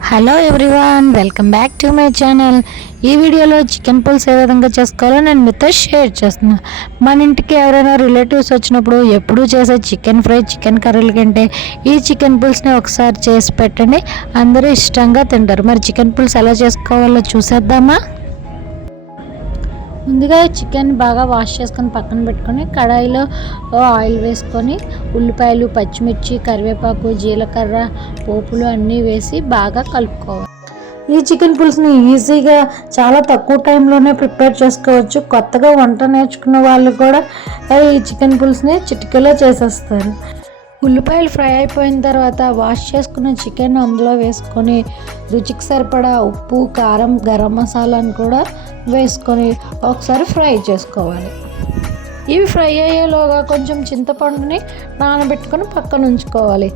Hello everyone welcome back to my channel ఈ వీడియోలో chicken పులుసు ఏ విధంగా చేసుకోవాలో నేను మీతో షేర్ చేస్తున్నాను మన ఇంటికి ఎవరైనా రిలేటివ్స్ వచ్చినప్పుడు ఎప్పుడూ చేసే చికెన్ ఫ్రై చికెన్ కర్రీల కంటే ఈ చికెన్ పులుసుని ఒకసారి చేసి పెట్టండి. అందరూ ఇష్టంగా తింటారు. మరి చికెన్ పులుసు ఎలా చేసుకోవాలో చూసేద్దామా? ముందుగా చికెన్ బాగా వాష్ చేసుకొని పక్కన పెట్టుకొని కడాయిలో ఆయిల్ వేసుకొని ఉల్లిపాయలు పచ్చిమిర్చి కరివేపాకు జీలకర్ర పోపులు అన్నీ వేసి బాగా కలుపుకోవాలి. ఈ చికెన్ పులుసుని ఈజీగా చాలా తక్కువ టైంలోనే ప్రిపేర్ చేసుకోవచ్చు. కొత్తగా వంట నేర్చుకున్న వాళ్ళు కూడా ఈ చికెన్ పులుసుని చిటికలో చేసేస్తారు. ఉల్లిపాయలు ఫ్రై అయిపోయిన తర్వాత వాష్ చేసుకున్న చికెన్ అందులో వేసుకొని రుచికి సరిపడా ఉప్పు కారం గరం మసాలాను కూడా వేసుకొని ఒకసారి ఫ్రై చేసుకోవాలి. ఇవి ఫ్రై అయ్యేలోగా కొంచెం చింతపండుని నానబెట్టుకొని పక్కన ఉంచుకోవాలి.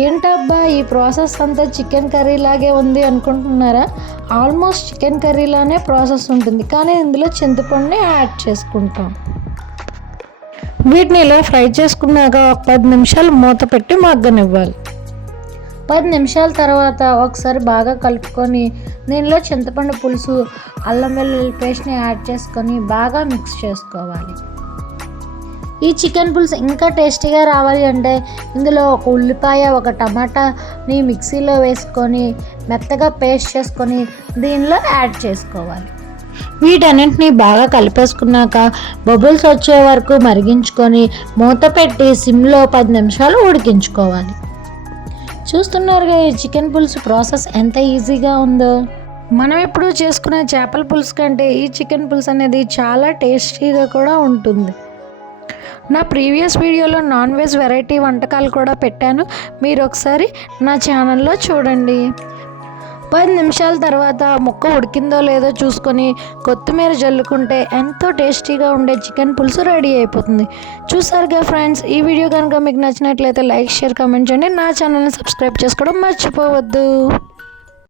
ఏంటబ్బా ఈ ప్రాసెస్ అంతా చికెన్ కర్రీ లాగే ఉంది అనుకుంటున్నారా? ఆల్మోస్ట్ చికెన్ కర్రీలానే ప్రాసెస్ ఉంటుంది. కానీ ఇందులో చింతపండుని యాడ్ చేసుకుంటాం. వీటిని ఇలా ఫ్రై చేసుకున్నాక ఒక పది నిమిషాలు మూత పెట్టి మగ్గనివ్వాలి. పది నిమిషాల తర్వాత ఒకసారి బాగా కలుపుకొని దీనిలో చింతపండు పులుసు అల్లం వెల్లుల్లి పేస్ట్ని యాడ్ చేసుకొని బాగా మిక్స్ చేసుకోవాలి. ఈ చికెన్ పులుసు ఇంకా టేస్టీగా రావాలి అంటే ఇందులో ఒక ఉల్లిపాయ ఒక టమాటాని మిక్సీలో వేసుకొని మెత్తగా పేస్ట్ చేసుకొని దీనిలో యాడ్ చేసుకోవాలి. వీటన్నింటినీ బాగా కలిపేసుకున్నాక బబుల్స్ వచ్చే వరకు మరిగించుకొని మూత పెట్టి సిమ్లో పది నిమిషాలు ఉడికించుకోవాలి. చూస్తున్నారుగా ఈ చికెన్ పులుసు ప్రాసెస్ ఎంత ఈజీగా ఉందో? మనం ఎప్పుడు చేసుకునే చేపల పులుసు కంటే ఈ చికెన్ పులుసు అనేది చాలా టేస్టీగా కూడా ఉంటుంది. నా ప్రీవియస్ వీడియోలో నాన్ వెజ్ వెరైటీ వంటకాలు కూడా పెట్టాను. మీరు ఒకసారి నా ఛానల్లో చూడండి. పది నిమిషాల తర్వాత ముక్క ఉడికిందో లేదో చూసుకొని కొత్తిమీర జల్లుకుంటే ఎంతో టేస్టీగా ఉండే చికెన్ పులుసు రెడీ అయిపోతుంది. చూసారుగా ఫ్రెండ్స్ ఈ వీడియో కనుక మీకు నచ్చినట్లయితే లైక్ షేర్ కామెంట్ చేయండి. నా ఛానల్ని సబ్స్క్రైబ్ చేసుకోవడం మర్చిపోవద్దు.